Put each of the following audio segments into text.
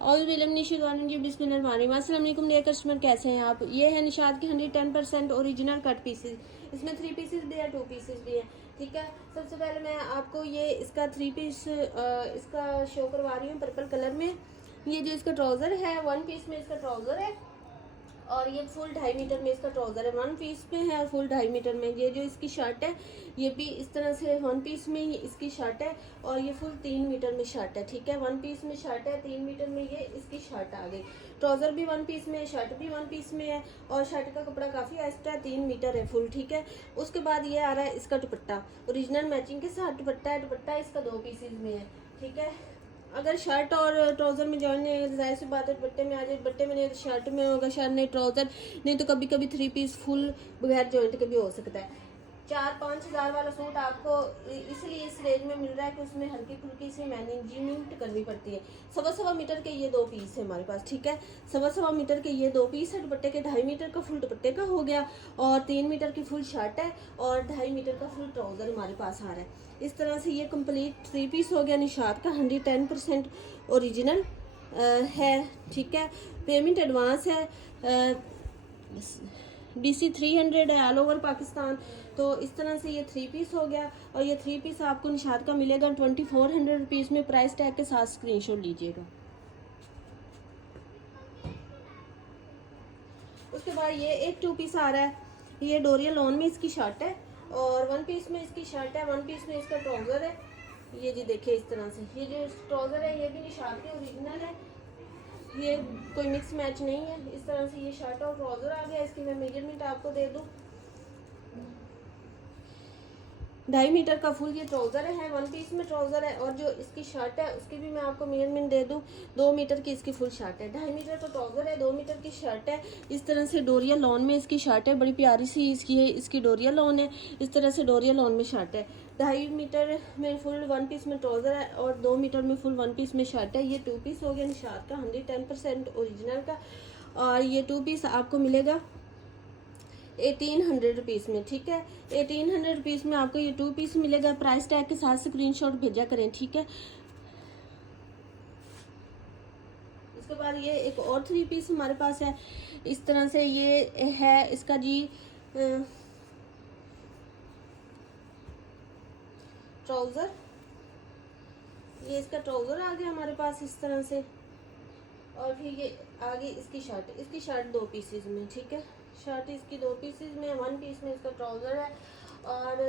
और जी बिस्मिल्लाहिर्रहमानिर्रहीम। अस्सलाम वालेकुम डियर कस्टमर, कैसे हैं आप। ये है निशात की 110% ओरिजिनल कट पीसेस। इसमें 3 पीसेस भी है, 2 पीसेस भी है। ठीक है, सबसे पहले मैं आपको ये इसका 3 पीस इसका शो करवा रही हूँ पर्पल कलर में। ये जो इसका ट्राउज़र है 1 पीस में इसका ट्राउज़र है, और ये फुल 2.5 मीटर में इसका ट्राउज़र है। 1 पीस में है और फुल 2.5 मीटर में। ये जो इसकी शर्ट है ये भी इस तरह से 1 पीस में ये इसकी शर्ट है, और ये फुल 3 मीटर में शर्ट है। ठीक है, 1 पीस में शर्ट है, 3 मीटर में ये इसकी शर्ट आ गई। ट्राउज़र भी 1 पीस में है, शर्ट भी 1 पीस में है, और शर्ट का कपड़ा काफ़ी एक्स्ट्रा है, 3 मीटर है फुल। ठीक है, उसके बाद ये आ रहा है इसका दुपट्टा, ओरिजिनल मैचिंग के साथ दुपट्टा है। दुपट्टा इसका 2 पीसेज में है। ठीक है, अगर शर्ट और ट्राउज़र में जॉइन नहीं, जाहिर सी बात है दुपट्टे में आ जाए, दुपट्टे में नहीं तो शर्ट में होगा, शर्ट नहीं ट्राउज़र, नहीं तो कभी कभी 3 पीस फुल बगैर जॉइंट के भी हो सकता है। 4-5 हज़ार वाला सूट आपको इसलिए इस रेंज में मिल रहा है कि उसमें हल्की फुल्की सी मैनेजमेंट करनी पड़ती है। 1.25 मीटर के ये 2 पीस है हमारे पास। ठीक है, 1.25 मीटर के ये 2 पीस है। दुपट्टे के 2.5 मीटर का फुल दुपट्टे का हो गया, और 3 मीटर की फुल शर्ट है, और 2.5 मीटर का फुल ट्राउज़र हमारे पास आ रहा है। इस तरह से ये कंप्लीट 3 पीस हो गया निशात का। 110% ओरिजिनल है। ठीक है, पेमेंट एडवांस है, DC 300 है ऑल ओवर पाकिस्तान। तो इस तरह से ये 3 पीस हो गया, और ये 3 पीस आपको निशात का मिलेगा 2400 रुपीज़ में। प्राइस टैग के साथ स्क्रीनशॉट लीजिएगा। उसके बाद ये एक 2 पीस आ रहा है, ये डोरिया लॉन में इसकी शर्ट है, और 1 पीस में इसकी शर्ट है, 1 पीस में इसका ट्राउज़र है। ये जी देखिए इस तरह से ये जो ट्राउज़र है ये भी निशात के ओरिजिनल है, ये कोई मिक्स मैच नहीं है। इस तरह से ये शर्ट और ट्राउज़र आ गया। इसकी मैं मेजरमेंट आपको दे दूँ, 2.5 मीटर का फुल ये ट्राउज़र है, 1 पीस में ट्राउज़र है, और जो इसकी शर्ट है उसकी भी मैं आपको मेजरमेंट दे दूँ। 2 मीटर की इसकी फुल शर्ट है, 2.5 मीटर का ट्राउज़र है, 2 मीटर की शर्ट है। इस तरह से डोरिया लॉन में इसकी शर्ट है, बड़ी प्यारी सी इसकी है, इसकी डोरिया लॉन है। इस तरह से डोरिया लॉन में शर्ट है। 2.5 मीटर में फुल 1 पीस में ट्राउज़र है, और 2 मीटर में फुल 1 पीस में शर्ट है। ये 2 पीस हो गया निशात का 110% ओरिजिनल का, और ये 2 पीस आपको मिलेगा 1800 रुपीज़ में। ठीक है, 1800 रुपीज़ में आपको ये 2 पीस मिलेगा। प्राइस टैग के साथ स्क्रीनशॉट भेजा करें। ठीक है, इसके बाद ये एक और 3 पीस हमारे पास है। इस तरह से ये है इसका जी ट्राउज़र, ये इसका ट्राउज़र आ गया हमारे पास इस तरह से, और फिर ये आगे इसकी शर्ट 2 पीसेज में। ठीक है, शर्ट इसकी 2 पीसेज में, 1 पीस में इसका ट्राउज़र है। और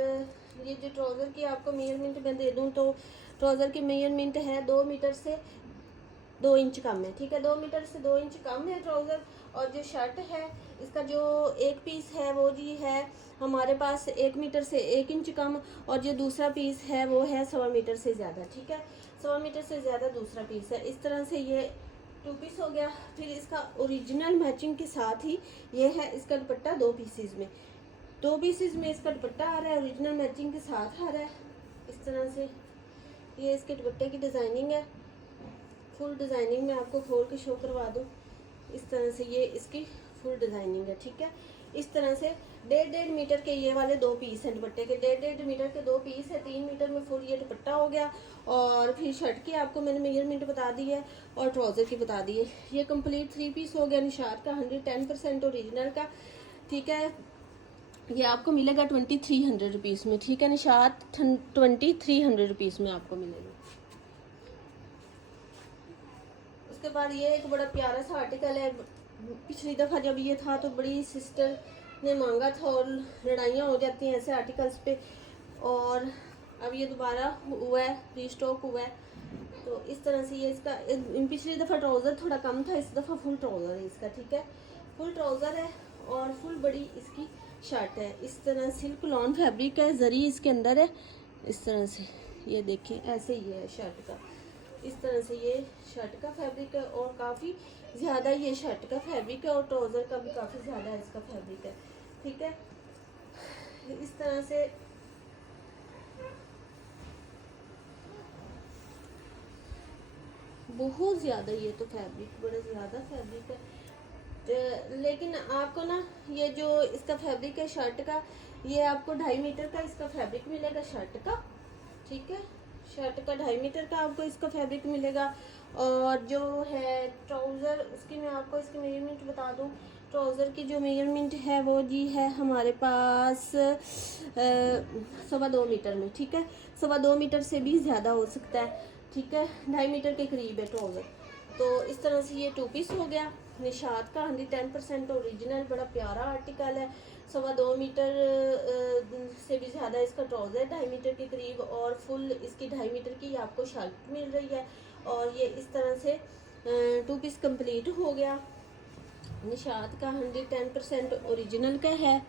ये जो ट्राउज़र की आपको मेजरमेंट मैं दे दूँ तो ट्राउज़र की मेजरमेंट है 2 मीटर से 2 इंच कम है। ठीक है, 2 मीटर से 2 इंच कम है ट्राउज़र। और जो शर्ट है इसका जो एक पीस है वो जी है हमारे पास 1 मीटर से 1 इंच कम, और जो दूसरा पीस है वो है 1.25 मीटर से ज़्यादा। ठीक है, 1.25 मीटर से ज़्यादा दूसरा पीस है। इस तरह से ये 2 पीस हो गया। फिर इसका ओरिजिनल मैचिंग के साथ ही ये है इसका दुपट्टा 2 पीसेज में। 2 पीसेज में इसका दुपट्टा आ रहा है, ओरिजिनल मैचिंग के साथ आ रहा है। इस तरह से ये इसके दुपट्टे की डिज़ाइनिंग है, फुल डिज़ाइनिंग में आपको खोल के शो करवा दूँ। इस तरह से ये इसकी फुल डिज़ाइनिंग है। ठीक है, इस तरह से 1.5 मीटर के ये वाले 2 पीस हैं दुपट्टे के, 1.5 मीटर के 2 पीस है। 3 मीटर में फुल ये दुपट्टा हो गया, और फिर शर्ट की आपको मैंने मेजरमेंट बता दी है, और ट्राउज़र की बता दी है। ये कंप्लीट 3 पीस हो गया निशात का 110% ओरिजिनल का। ठीक है, ये आपको मिलेगा 2300 रुपीज़ में। ठीक है, निशात 2300 रुपीज़ में आपको मिलेगा। उसके बाद ये एक बड़ा प्यारा सा आर्टिकल है। पिछली दफ़ा जब ये था तो बड़ी सिस्टर ने मांगा था, और लड़ाइयाँ हो जाती हैं ऐसे आर्टिकल्स पे, और अब ये दोबारा हुआ है, रीस्टॉक हुआ है। तो इस तरह से ये इसका पिछली दफ़ा ट्राउज़र थोड़ा कम था, इस दफ़ा फुल ट्राउज़र है इसका। ठीक है, फुल ट्राउज़र है, और फुल बड़ी इसकी शर्ट है। इस तरह सिल्क लॉन फैब्रिक है, जरी इसके अंदर है। इस तरह से ये देखिए ऐसे ही है शर्ट का। इस तरह से ये शर्ट का फैब्रिक है, और काफ़ी ज़्यादा ये शर्ट का फैब्रिक है, और ट्राउज़र का भी काफ़ी ज़्यादा इसका फैब्रिक है। ठीक है, इस तरह से बहुत ज़्यादा ये तो फैब्रिक बड़ा ज़्यादा फैब्रिक है। लेकिन आपको ना ये जो इसका फैब्रिक है शर्ट का, ये आपको 2.5 मीटर का इसका फैब्रिक मिलेगा शर्ट का। ठीक है, शर्ट का 2.5 मीटर का आपको इसका फैब्रिक मिलेगा, और जो है ट्राउज़र, उसकी मैं आपको इसकी मेजरमेंट बता दूं। ट्राउज़र की जो मेजरमेंट है वो जी है हमारे पास 2.25 मीटर में, ठीक है। 2.25 मीटर से भी ज़्यादा हो सकता है, ठीक है। 2.5 मीटर के करीब है ट्राउज़र। तो इस तरह से ये 2 पीस हो गया निशात का 110% ओरिजिनल, बड़ा प्यारा आर्टिकल है। 2.25 मीटर से भी ज़्यादा इसका ट्राउज़र, 2.5 मीटर के करीब, और फुल इसकी 2.5 मीटर की आपको शर्ट मिल रही है। और ये इस तरह से 2 पीस कंप्लीट हो गया निशात का, 110% ओरिजिनल का है।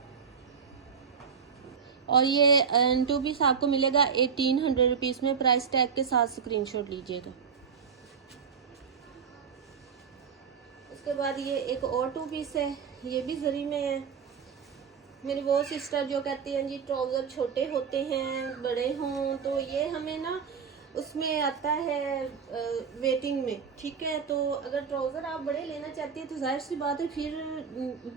और ये 2 पीस आपको मिलेगा 1800 रुपीज़ में, प्राइस टैग के साथ स्क्रीनशॉट लीजिएगा। उसके बाद ये एक और 2 पीस है, ये भी जरी में है। मेरी वो सिस्टर जो कहती हैं जी ट्राउज़र छोटे होते हैं बड़े हों, तो ये हमें ना उसमें आता है वेटिंग में, ठीक है। तो अगर ट्राउज़र आप बड़े लेना चाहती हैं तो जाहिर सी बात है फिर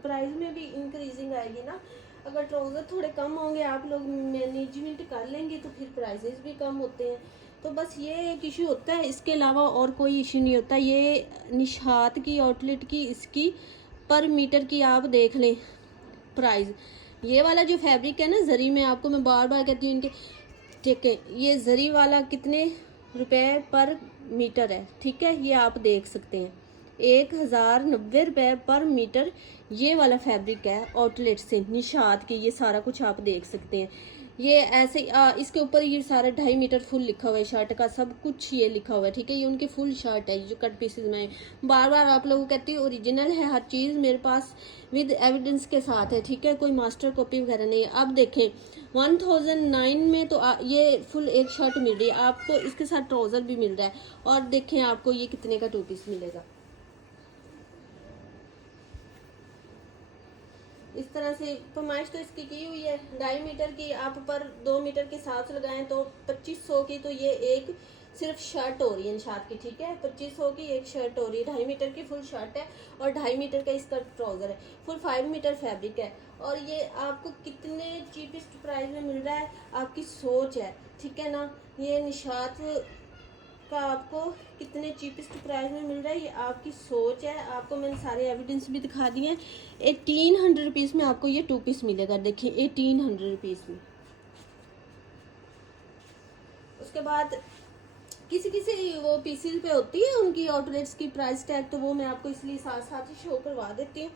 प्राइस में भी इंक्रीजिंग आएगी ना। अगर ट्राउज़र थोड़े कम होंगे, आप लोग मैनेजमेंट कर लेंगे, तो फिर प्राइसेस भी कम होते हैं। तो बस ये एक इशू होता है, इसके अलावा और कोई इशू नहीं होता। ये निशात की आउटलेट की इसकी पर मीटर की आप देख लें प्राइस। ये वाला जो फैब्रिक है ना जरी में, आपको मैं बार बार कहती हूँ इनके, ठीक है, ये जरी वाला कितने रुपए पर मीटर है, ठीक है, ये आप देख सकते हैं 1090 रुपये पर मीटर ये वाला फैब्रिक है आउटलेट से निशात के। ये सारा कुछ आप देख सकते हैं। ये ऐसे इसके ऊपर ये सारा 2.5 मीटर फुल लिखा हुआ है, शर्ट का सब कुछ ये लिखा हुआ है, ठीक है। ये उनकी फुल शर्ट है जो कट पीसेज में। बार बार आप लोगों को कहती है ओरिजिनल है हर चीज़, मेरे पास विद एविडेंस के साथ है, ठीक है, कोई मास्टर कॉपी वगैरह नहीं है। अब देखें 1009 में तो ये फुल एक शर्ट मिल रही है आपको, इसके साथ ट्राउज़र भी मिल रहा है। और देखें आपको ये कितने का 2 पीस मिलेगा। इस तरह से फरमाइश तो इसकी की हुई है 2.5 मीटर की, आप पर 2 मीटर के हिसाब से लगाएं तो 2500 की तो ये एक सिर्फ शर्ट हो रही है निशात की, ठीक है। 2500 की एक शर्ट हो रही है, 2.5 मीटर की फुल शर्ट है और 2.5 मीटर का इसका ट्राउज़र है, फुल 5 मीटर फैब्रिक है। और ये आपको कितने चीपेस्ट प्राइस में मिल रहा है, आपकी सोच है, ठीक है ना। ये निशात का आपको कितने चीपेस्ट प्राइस में मिल रहा है, ये आपकी सोच है। आपको मैंने सारे एविडेंस भी दिखा दिए हैं। 1800 रुपीज़ में आपको ये 2 पीस मिलेगा, देखिए 1800 रुपीज़ में। उसके बाद किसी किसी वो पीसीज पे होती है उनकी आउटलेट्स की प्राइस टैग, तो वो मैं आपको इसलिए साथ साथ ही शो करवा देती हूँ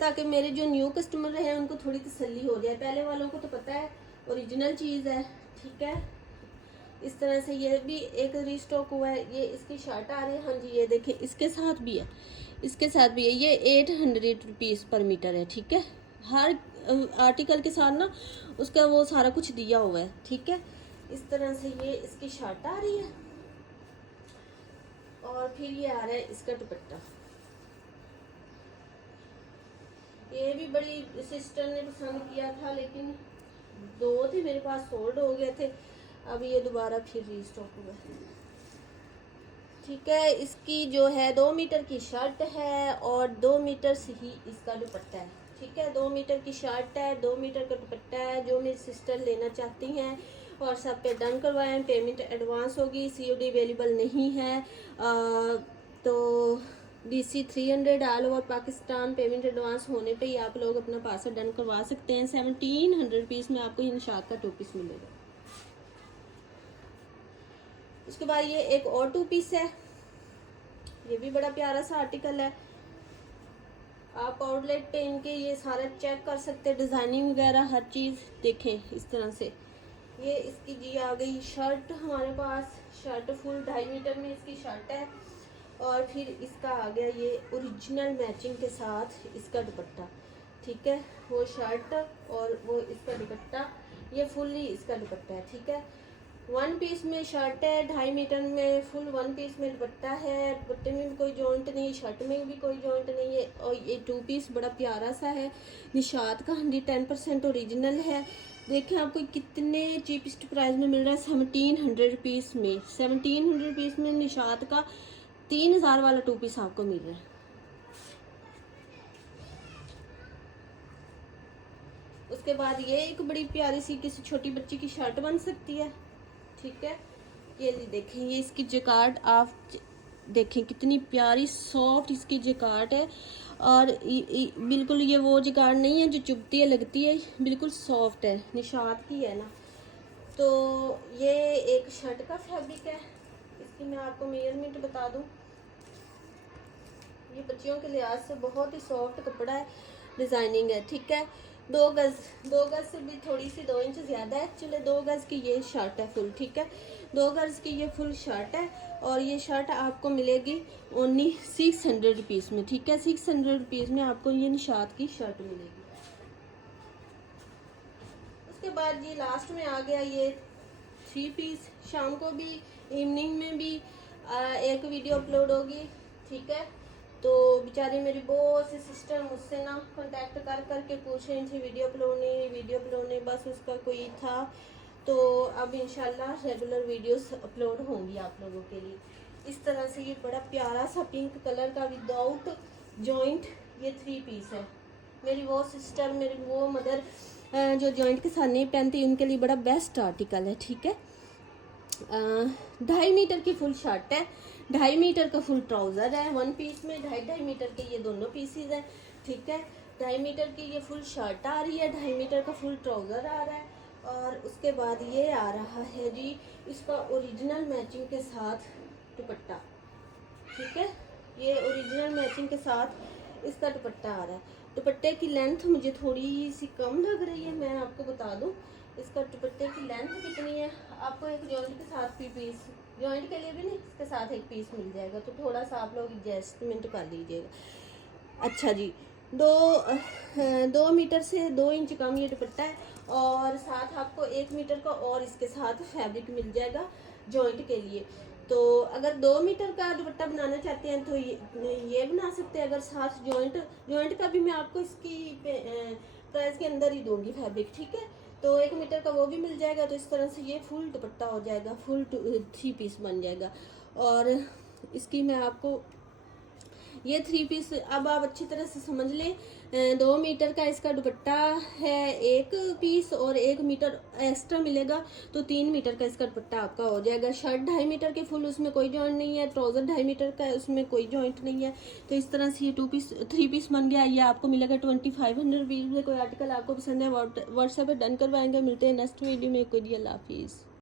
ताकि मेरे जो न्यू कस्टमर हैं उनको थोड़ी तसल्ली हो जाए। पहले वालों को तो पता है ओरिजिनल चीज़ है, ठीक है। इस तरह से ये भी एक रीस्टॉक हुआ है, ये इसकी शर्ट आ रही है, हाँ जी ये देखिए इसके साथ भी है, इसके साथ भी है। ये 800 रुपीज़ पर मीटर है, ठीक है। हर आर्टिकल के साथ ना उसका वो सारा कुछ दिया हुआ है, ठीक है। इस तरह से ये इसकी शर्ट आ रही है और फिर ये आ रहा है इसका दुपट्टा। ये भी बड़ी सिस्टर ने पसंद किया था, लेकिन 2 थे मेरे पास, सोल्ड हो गए थे। अब ये दोबारा फिर रीस्टॉक हुआ है, ठीक है। इसकी जो है 2 मीटर की शर्ट है और 2 मीटर से ही इसका दुपट्टा है, ठीक है। 2 मीटर की शर्ट है, 2 मीटर का दुपट्टा है। जो मेरी सिस्टर लेना चाहती हैं और सब पे डन करवाएं, पेमेंट एडवांस होगी, सीओडी अवेलेबल नहीं है। तो DC 300 all over Pakistan payment advance होने पे ही आप लोग अपना पार्सल डन करवा सकते हैं। 1700 रुपीज़ में आपको ये निशात का 2 पीस मिलेगा। उसके बाद ये एक और 2 पीस है, ये भी बड़ा प्यारा सा आर्टिकल है। आप आउटलेट पे इनके ये सारा चेक कर सकते हैं, डिज़ाइनिंग वगैरह हर चीज़ देखें इस तरह से। ये इसकी जी आ गई शर्ट हमारे पास, शर्ट फुल 2.5 मीटर में इसकी शर्ट है और फिर इसका आ गया ये ओरिजिनल मैचिंग के साथ इसका दुपट्टा, ठीक है। वो शर्ट और वो इसका दुपट्टा, ये फुल्ली इसका दुपट्टा है, ठीक है। 1 पीस में शर्ट है, 2.5 मीटर में फुल 1 पीस में दुपट्टा है। दुपट्टे में भी कोई जॉइंट नहीं, शर्ट में भी कोई जॉइंट नहीं है। और ये 2 पीस बड़ा प्यारा सा है, निशात का 110% ओरिजिनल है। देखिए आपको कितने चीपेस्ट प्राइस में मिल रहा है, 1700 रुपीज़ में। 1700 रुपीज़ में निशात का 3000 वाला 2 पीस आपको मिल रहा है। उसके बाद ये एक बड़ी प्यारी सी किसी छोटी बच्ची की शर्ट बन सकती है, ठीक है। ये देखिए ये इसकी जैकार्ड आप देखें कितनी प्यारी सॉफ्ट इसकी जैकार्ड है। और बिल्कुल ये वो जैकार्ड नहीं है जो चुभती है लगती है, बिल्कुल सॉफ्ट है, निशात की है ना। तो ये एक शर्ट का फैब्रिक है, इसकी मैं आपको मेजरमेंट बता दूं। ये बच्चियों के लिहाज से बहुत ही सॉफ्ट कपड़ा है, डिज़ाइनिंग है, ठीक है। 2 गज से भी थोड़ी सी 2 इंच ज़्यादा है, चले 2 गज की ये शर्ट है फुल, ठीक है। 2 गज की ये फुल शर्ट है और ये शर्ट आपको मिलेगी ओनली 600 रुपीज़ में, ठीक है। 600 रुपीज़ में आपको ये निशात की शर्ट मिलेगी। उसके बाद ये लास्ट में आ गया ये 3 पीस। शाम को भी इवनिंग में भी एक वीडियो अपलोड होगी, ठीक है। तो बेचारी मेरी बहुत सी सिस्टर मुझसे ना कांटेक्ट कर करके पूछ रही थी वीडियो अपलोड नहीं, बस उसका कोई था। तो अब इंशाल्लाह रेगुलर वीडियोस अपलोड होंगी आप लोगों के लिए। इस तरह से ये बड़ा प्यारा सा पिंक कलर का विदाउट जॉइंट ये 3 पीस है। मेरी वो सिस्टर, मेरी वो मदर जो जॉइंट के साथ नहीं पहनती, उनके लिए बड़ा बेस्ट आर्टिकल है, ठीक है। 2.5 मीटर की फुल शर्ट है, 2.5 मीटर का फुल ट्राउज़र है। 1 पीस में 2.5 मीटर के ये दोनों पीसीज हैं, ठीक है। 2.5 मीटर की ये फुल शर्ट आ रही है, 2.5 मीटर का फुल ट्राउज़र आ रहा है। और उसके बाद ये आ रहा है जी इसका ओरिजिनल मैचिंग के साथ दुपट्टा, ठीक है। ये ओरिजिनल मैचिंग के साथ इसका दुपट्टा आ रहा है। दुपट्टे की लेंथ मुझे थोड़ी सी कम लग रही है, मैं आपको बता दूं इसका दुपट्टे की लेंथ कितनी है। आपको एक जॉइंट के साथ भी पीस, जॉइंट के लिए भी नहीं, इसके साथ एक पीस मिल जाएगा, तो थोड़ा सा आप लोग एडजस्टमेंट कर लीजिएगा। अच्छा जी, 2 मीटर से 2 इंच कम ये दुपट्टा है और साथ आपको 1 मीटर का और इसके साथ फैब्रिक मिल जाएगा जॉइंट के लिए। तो अगर 2 मीटर का दुपट्टा बनाना चाहते हैं तो ये बना सकते हैं। अगर साथ जॉइंट का भी मैं आपको इसकी प्राइस के अंदर ही दूंगी फैब्रिक, ठीक है। तो 1 मीटर का वो भी मिल जाएगा। तो इस तरह से ये फुल दुपट्टा हो जाएगा, फुल 3 पीस बन जाएगा। और इसकी मैं आपको ये 3 पीस अब आप अच्छी तरह से समझ लें। 2 मीटर का इसका दुपट्टा है 1 पीस और 1 मीटर एक्स्ट्रा मिलेगा, तो 3 मीटर का इसका दुपट्टा आपका हो जाएगा। शर्ट 2.5 मीटर के फुल, उसमें कोई जॉइंट नहीं है। ट्राउज़र 2.5 मीटर का है, उसमें कोई जॉइंट नहीं है। तो इस तरह से ये 3 पीस बन गया। ये आपको मिलेगा 2500 रुपीज़ में। कोई आर्टिकल आपको पसंद है व्हाट्सएप पर डन करवाएंगे। मिलते हैं नेक्स्ट वीडियो में। कोई अल्लाह हाफिज़।